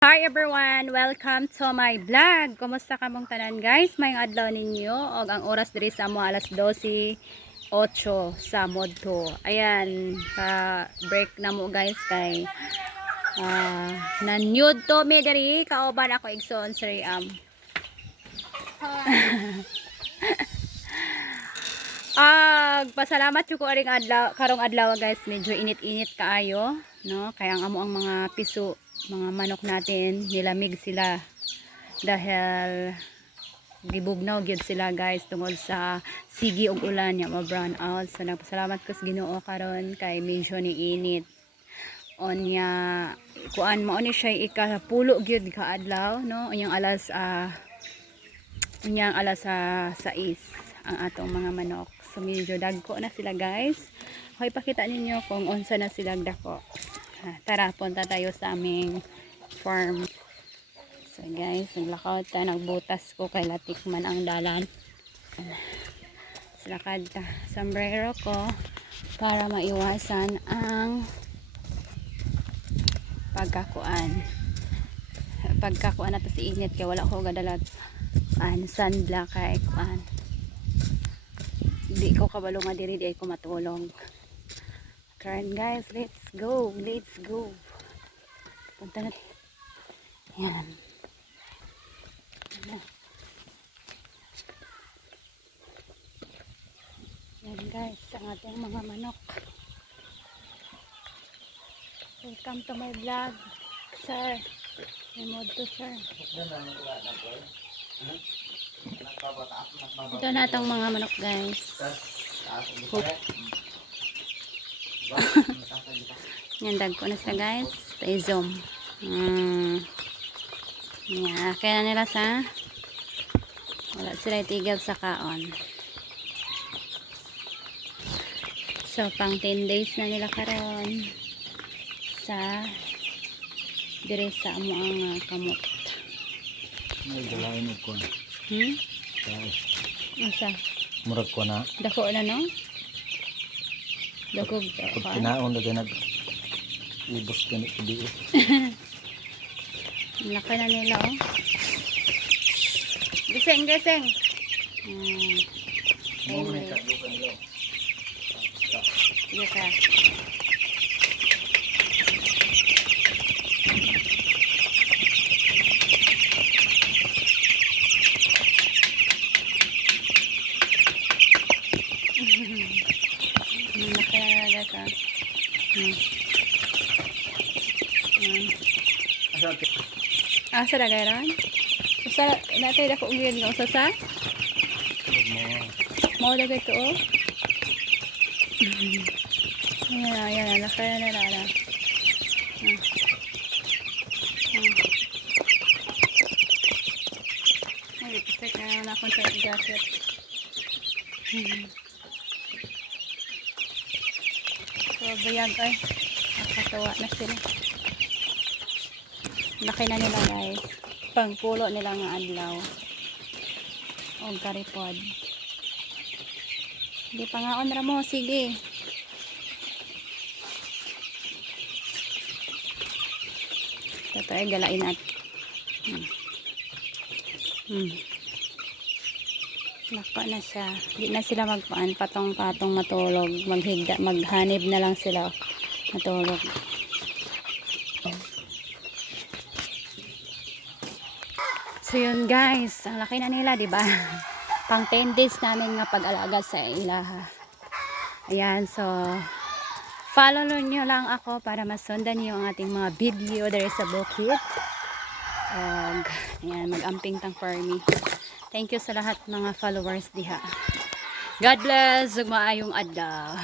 Hi everyone! Welcome to my vlog! Kumusta ka mong tanan guys? May adlaw ninyo og ang oras diri sa mo alas 12:08 sa Modto. Ayan, break na mo guys kay na-nude to me diri kauban ako igsoon sa Riam. Pasalamat ko aring adlaw karong adlaw guys, medyo init-init kaayo, no? Kaya ang amo ang mga piso, mga manok natin, nilamig sila dahil gibugnaw gyud sila guys tungod sa sigi og ulan nya ma-brown out. So nagpasalamat ko sa Ginoo karon kay medyo ni init. Onya kuan mao ni siya ikapulo gyud ka adlaw, no? Unyang alas 6 ang atong mga manok. So medyo dagko na sila guys. Okay, pakita ninyo kung unsa na sila dako. Tara, punta tayo sa aming farm. So guys, naglakaw ta, nagbutas ko kay latik man ang dalan. Silakad ta. Sombrero ko para maiwasan ang pagkakuan na to si init kay wala ko gadalat sunblock kay kuan. Di ko kabalo nga diri di ko matulog. Karon guys, let's go punta natin. Yan guys, ang ating mga manok. Welcome to my vlog, sir. May Modto, sir. Ito na itong mga manok guys. Yan, dagko na siya guys. Zoom. Yan, kaya nila sa wala sila itigil sa kaon. So pang 10 days na nila karon sa dire sa amo ang kamot. May dalain ko na. Asa? Murag ko na. Dako na no? Dako pag kinaon na ibos ka ni kudi. Laki na nila oh. Gising. Sige ka. Asa dagaran? Usa natay dako ugid nga usa sa? Mao dagay to oh. Ayan, nakaya na rara. Ay, kasi kaya na akong sa jacket. So, bayag ay. Nakatawa na sila. Laki na nila guys. Pangpulo nila nga adlaw. O karipod. Hindi pa nga on ramo. Sige. Ito ay galain at laka na siya. Hindi na sila magpaan patong-patong matulog. Maghanib na lang sila matulog. So yun guys, ang laki na nila, di ba? Pang 10 days namin nga pag-alaga sa ilaha. Ayan, so follow nyo lang ako para masundan nyo ang ating mga video there sa bukid. Ayan, mag-amping tang for me. Thank you sa lahat mga followers diha. God bless, ug maayong adlaw.